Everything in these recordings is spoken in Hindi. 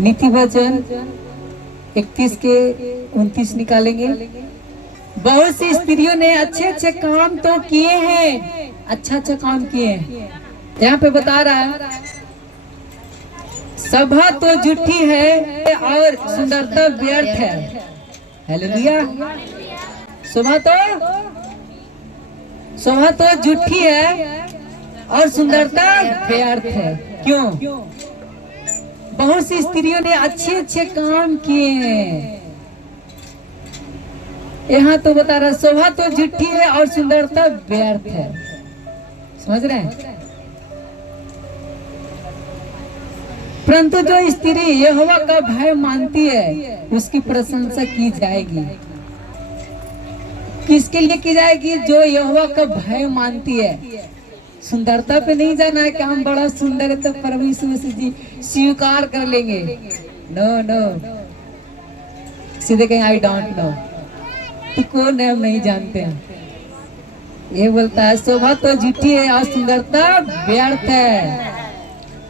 नीति वचन 31 के 29 निकालेंगे। बहुत सी स्त्रियों ने अच्छे अच्छे काम तो किए हैं, अच्छा अच्छा काम किए हैं। यहाँ पे बता रहा है सभा तो झूठी है और सुंदरता व्यर्थ है। हालेलुया। सभा तो झूठी है और सुंदरता व्यर्थ है। क्यों? बहुत सी स्त्रियों ने अच्छे अच्छे काम किए हैं। यहाँ तो बता रहा शोभा तो झूठी है और सुंदरता व्यर्थ है। समझ रहे हैं? परंतु जो स्त्री यहोवा का भय मानती है उसकी प्रशंसा की जाएगी। किसके लिए की जाएगी? जो यहोवा का भय मानती है। सुंदरता पे नहीं जाना है कि हम बड़ा सुंदर है तो प्रभु यीशु मसीह जी स्वीकार कर लेंगे। नो नो, सीधे कहीं आई डोंट नो, तो कौन है हम नहीं जानते हैं। ये बोलता है शोभा तो झूठी है और सुंदरता व्यर्थ है,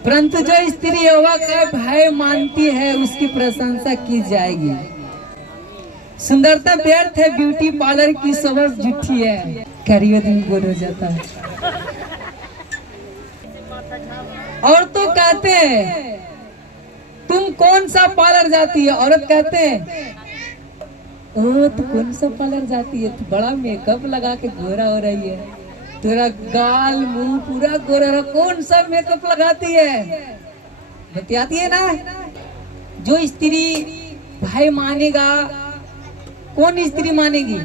परंतु जो स्त्री यहोवा का भय मानती है उसकी प्रशंसा की जाएगी। सुंदरता व्यर्थ है, ब्यूटी पार्लर की शोभा झूठी है। करियो दिन बोल हो जाता है। और तो कहते हैं तुम कौन सा पार्लर जाती है? औरत कहते हैं ओ तो कौन सा पार्लर जाती है, तो बड़ा मेकअप लगा के गोरा हो रही है, तेरा गाल मुंह पूरा गोरा, कौन सा मेकअप लगाती है? बतियाती है ना। जो स्त्री भाई मानेगा, कौन स्त्री मानेगी?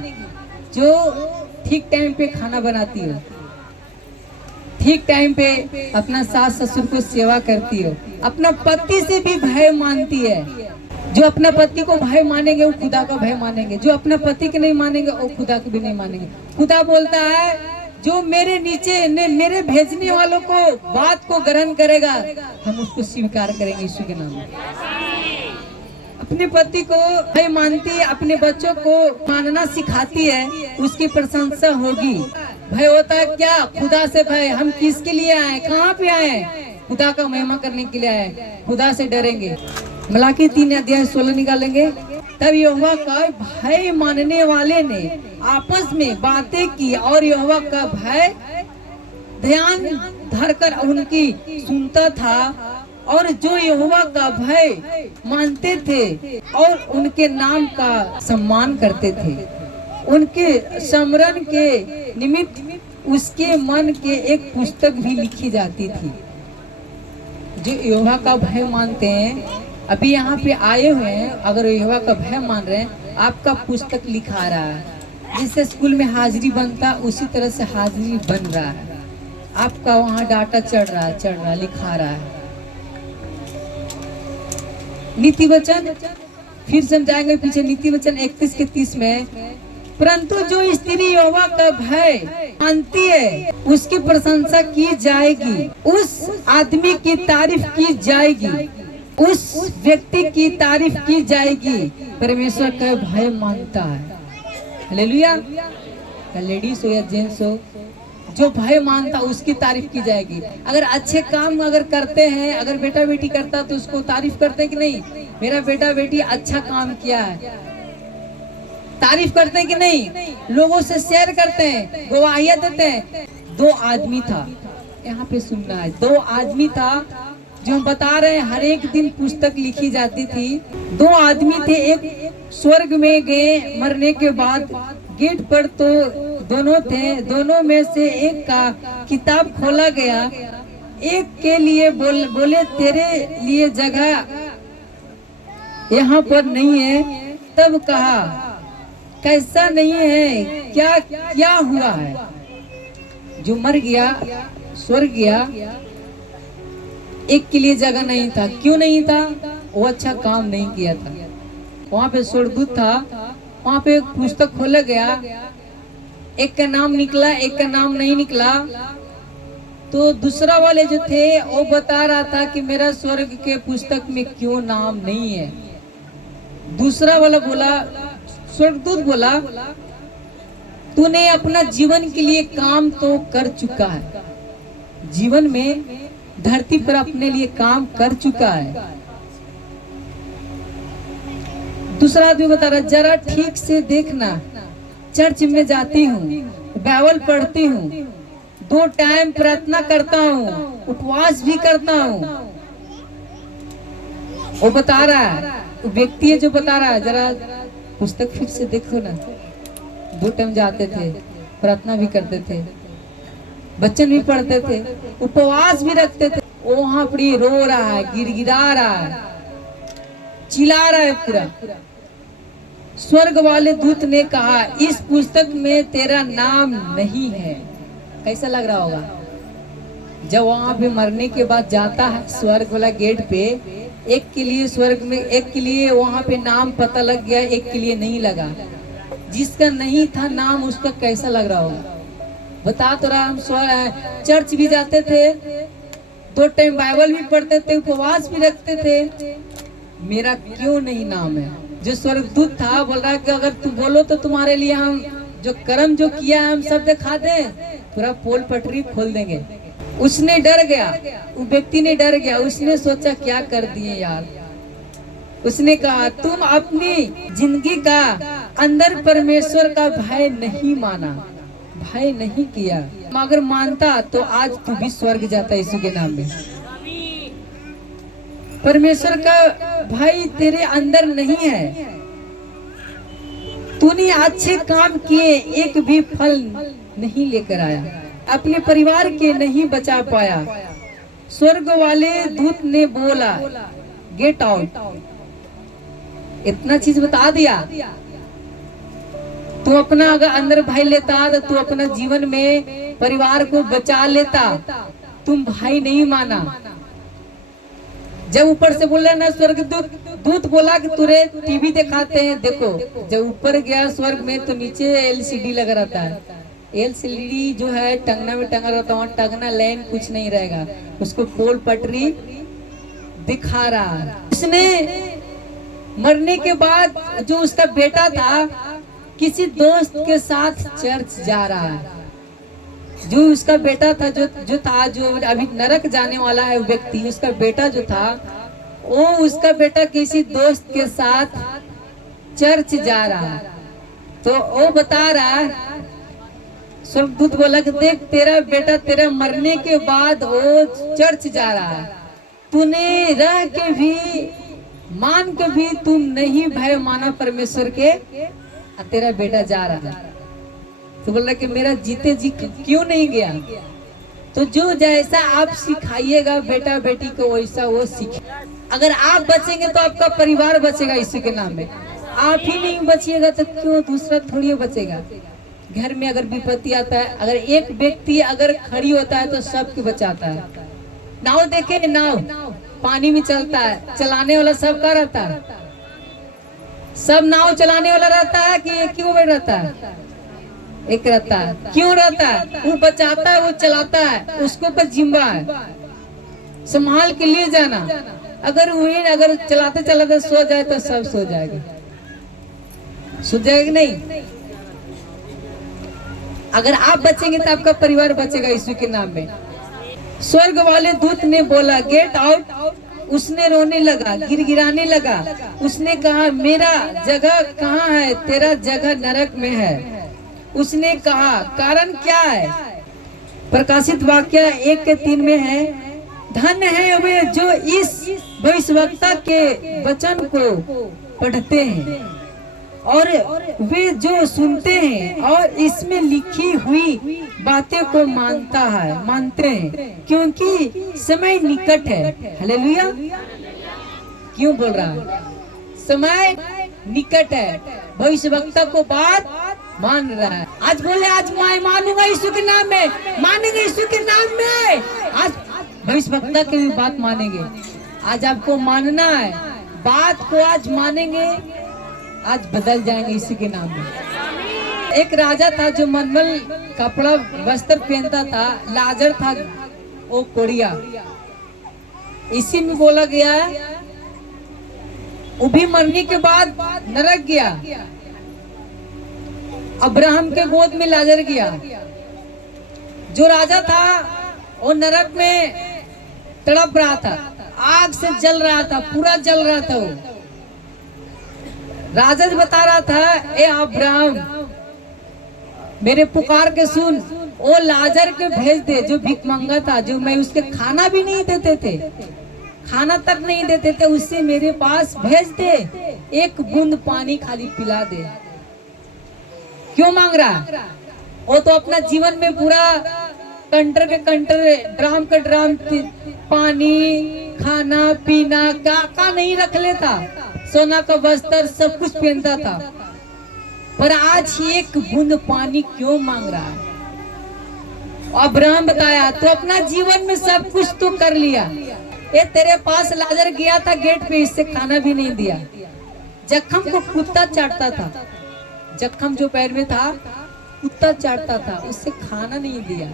जो ठीक टाइम पे खाना बनाती हो, ठीक टाइम पे अपना सास ससुर को सेवा करती हो, अपना पति से भी भय मानती है। जो अपने पति को भय मानेंगे वो खुदा का भय मानेंगे, जो अपने पति के नहीं मानेंगे वो खुदा को भी नहीं मानेंगे। खुदा बोलता है जो मेरे नीचे मेरे भेजने वालों को बात को ग्रहण करेगा हम उसको स्वीकार करेंगे यीशु के नाम में। अपने पति को भय मानती है, अपने बच्चों को मानना सिखाती है, उसकी प्रशंसा होगी। भय होता है क्या? खुदा से भय। हम किसके लिए आए, कहाँ पे आए? खुदा का महिमा करने के लिए आए, खुदा से डरेंगे। मलाकी 3 अध्याय 16 निकालेंगे। तब यहोवा का भय मानने वाले ने आपस में बातें की और यहोवा का भय ध्यान धरकर उनकी सुनता था, और जो यहोवा का भय मानते थे और उनके नाम का सम्मान करते थे, उनके स्मरण के निमित्त उसके मन के एक पुस्तक भी लिखी जाती थी। जो यहोवा का भय मानते हैं, अभी यहाँ पे आए हुए हैं, अगर यहोवा का भय मान रहे हैं, आपका पुस्तक लिखा रहा है। जिससे स्कूल में हाजिरी बनता उसी तरह से हाजिरी बन रहा है। आपका वहाँ डाटा चढ़ रहा लिखा रहा है। नीति वचन फिर समझाएंगे पीछे। नीति वचन 31 के 30 में, परंतु जो स्त्री यहोवा का भय मानती है उसकी प्रशंसा की जाएगी, उस आदमी की तारीफ की जाएगी, उस व्यक्ति की तारीफ की जाएगी परमेश्वर का भय मानता है। हालेलुया। लेडीज हो या जेंट्स हो, जो भय मानता उसकी तारीफ की जाएगी। अगर अच्छे काम अगर करते हैं, अगर बेटा बेटी करता तो उसको तारीफ करते हैं कि नहीं? मेरा बेटा बेटी अच्छा काम किया है, तारीफ करते हैं कि नहीं? लोगों से शेयर करते हैं, गवाहियां देते हैं। 2 आदमी था, यहाँ पे सुनना है। 2 आदमी था जो हम बता रहे हैं, हर एक दिन पुस्तक लिखी जाती थी। 2 आदमी थे, एक स्वर्ग में गए मरने के बाद, गेट पर तो दोनों थे, दोनों में से एक का किताब खोला गया। एक के लिए बोले तेरे लिए जगह यहाँ पर नहीं है। तब कहा कैसा नहीं है, क्या हुआ है? जो मर गया स्वर्ग गया, एक के लिए जगह नहीं था। क्यों नहीं था? वो अच्छा काम नहीं किया था। वहाँ पे स्वर्गदूत था, वहाँ पे एक पुस्तक खोला गया, एक का नाम निकला, एक का नाम नहीं निकला। तो दूसरा वाले जो थे वो बता रहा था कि मेरा स्वर्ग के पुस्तक में क्यों नाम नहीं है। दूसरा वाला बोला, स्वर्गदूत बोला तूने अपना जीवन के लिए काम तो कर चुका है, जीवन में धरती पर अपने लिए काम कर चुका है, दूसरा आदमी बता रहा, जरा ठीक से देखना, चर्च में जाती हूँ, बाइबल पढ़ती हूँ, 2 टाइम प्रार्थना करता हूँ, उपवास भी करता हूँ। वो बता रहा है, व्यक्ति है जो बता रहा है, जरा पुस्तक फिर से देखो ना, 2 टाइम जाते थे, प्रार्थना भी करते थे, वचन भी पढ़ते थे, उपवास भी रखते थे। वो वहां पर रो रहा है, गिड़गिड़ा रहा है, चिल्ला रहा है पूरा। स्वर्ग वाले दूत ने कहा, इस पुस्तक में तेरा नाम नहीं है। कैसा लग रहा होगा जब वहां पे मरने के बाद जाता है स्वर्ग वाला गेट पे, एक के लिए स्वर्ग में, एक के लिए वहां पे नाम पता लग गया, एक के लिए नहीं लगा। जिसका नहीं था नाम उसका कैसा लग रहा होगा। बता तो रहा, हम चर्च भी जाते थे, 2 टाइम बाइबल भी पढ़ते थे, उपवास भी रखते थे, मेरा क्यों नहीं नाम है। जो स्वर्गदूत था बोल रहा कि अगर तुम बोलो तो तुम्हारे लिए हम जो कर्म जो किया है हम सब दिखा दें, पूरा पोल पटरी खोल देंगे। उसने डर गया, वो व्यक्ति ने डर गया, उसने सोचा क्या कर दिए यार। उसने कहा, तुम अपनी जिंदगी का अंदर परमेश्वर का भय नहीं माना, भय नहीं किया। अगर मानता तो आज तू भी स्वर्ग जाता यीशु के नाम में। परमेश्वर का भय तेरे अंदर नहीं है, तूने अच्छे काम किए, एक भी फल नहीं लेकर आया, अपने परिवार के नहीं बचा पाया। स्वर्ग वाले दूत ने बोला, गेट आउट। इतना चीज बता दिया। तू अपना अगर अंदर भाई लेता तो तू अपना जीवन में परिवार को बचा लेता, तुम भाई नहीं माना। जब ऊपर से बोला ना स्वर्ग दूत बोला कि तुरे टीवी दिखाते हैं, देखो जब ऊपर गया स्वर्ग में तो नीचे एलसीडी लगा रहता है। एलसीडी जो है टंगना में टंगा रहता है, टंगना लाइन कुछ नहीं रहेगा, उसको पोल पटरी दिखा रहा है। उसने मरने के बाद जो उसका बेटा था किसी दोस्त के साथ चर्च जा रहा है। जो उसका बेटा था जो था जो अभी नरक जाने वाला है व्यक्ति, उसका बेटा जो था वो उसका बेटा किसी दोस्त के साथ चर्च जा रहा है। तो वो बता रहा, स्वर्गदूत बोला कि देख तेरा बेटा तेरा मरने के बाद वो चर्च जा रहा है, तूने रह के भी मान के भी तुम नहीं भय माना परमेश्वर के, तेरा बेटा जा रहा है। तो बोल रहा कि मेरा जीते जी क्यों नहीं गया। तो जो जैसा आप सिखाइएगा बेटा बेटी को वैसा वो सीखे। अगर आप बचेंगे तो आपका परिवार बचेगा यीशु के नाम में। आप ही नहीं बचिएगा तो क्यों दूसरा थोड़ी बचेगा। घर में अगर विपत्ति आता है, अगर एक व्यक्ति अगर खड़ी होता है तो सबके बचाता है। नाव देखे, नाव पानी में चलता है, चलाने वाला सबका रहता है, सब नाव चलाने वाला रहता है कि एक ही रहता है, एक रहता है। क्यों रहता है? वो बचाता है, वो चलाता है, उसको पर जिम्मा है संभाल के लिए जाना। अगर वही अगर चलाते चलाते सो जाए तो सब सो जाएगा, सो जाएगा नहीं। अगर आप बचेंगे तो आपका परिवार बचेगा यीशु के नाम में। स्वर्ग वाले दूत ने बोला गेट आउट। उसने रोने लगा, गिड़गिड़ाने लगा। उसने कहा मेरा जगह कहाँ है? तेरा जगह नरक में है। उसने कहा कारण क्या है? प्रकाशित वाक्य 1:3 में है, धन्य है वे जो इस भविष्यवक्ता के वचन को पढ़ते हैं और वे जो सुनते हैं और इसमें लिखी हुई बातें को मानते हैं, क्योंकि समय निकट है। हालेलुया। क्यों बोल रहा है? समय निकट है, भविष्यवक्ता को बात मान रहा है। आज बोले आज मैं मानूंगा यीशु के नाम में, मानेंगे यीशु के नाम में। आज भविष्यवक्ता की भी बात मानेंगे। आज आपको मानना है, बात को आज मानेंगे, आज बदल जाएंगे इसी के नाम में। एक राजा था जो मलमल कपड़ा वस्त्र पहनता था, लाजर था वो कोड़िया। इसी में बोला गया वो भी मरने के बाद नरक गया। अब्राहम के गोद में लाजर गया। जो राजा था वो नरक में तड़प रहा था, आग से जल रहा था, पूरा जल रहा था वो। राजा बता रहा था, ए अब्राहम मेरे पुकार के सुन, वो लाजर के भेज दे जो भिख मांगा था, जो मैं उसके खाना भी नहीं देते थे, खाना तक नहीं देते थे, उससे मेरे पास भेज दे, एक बूंद पानी खाली पिला दे। क्यों मांग रहा? वो तो अपना जीवन में पूरा कंटर के कंटर, ड्राम के ड्राम पानी, खाना पीना का नहीं रख लेता, सोना का वस्त्र सब कुछ पहनता था, पर आज एक बूंद पानी क्यों मांग रहा है? अब्राहम बताया, तो अपना जीवन में सब कुछ तो कर लिया, ये तेरे पास लाजर गया था गेट पे, इससे खाना भी नहीं दिया, जख्म को कुत्ता चाटता था, जख्म जो पैर में था कुत्ता चाटता था, उससे खाना नहीं दिया,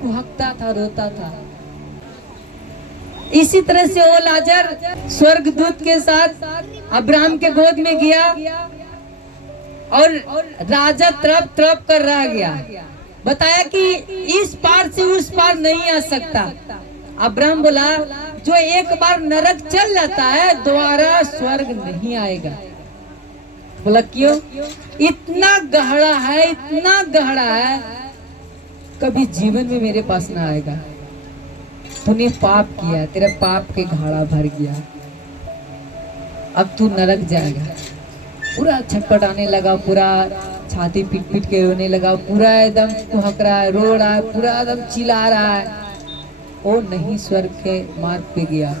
वो हकता था, रोता था। इसी तरह से वो लाजर स्वर्गदूत के साथ अब्राहम के गोद में गया और राजा तरफ तरफ कर रहा गया, बताया कि इस पार से उस पार नहीं आ सकता। अब्राहम बोला, जो एक बार नरक चल जाता है दोबारा स्वर्ग नहीं आएगा। बोला क्यों? इतना गहरा है, इतना गहरा है, कभी जीवन में मेरे पास ना आएगा। तूने पाप किया, तेरा पाप के घाड़ा भर गया, अब तू नरक जाएगा। पूरा छटपटाने लगा, पूरा छाती पीट पीट के रोने लगा, पूरा एकदम कुहक रहा है, रो रहा है, पूरा एकदम चिल्ला रहा है। वो नहीं स्वर्ग के मार्ग पे गया।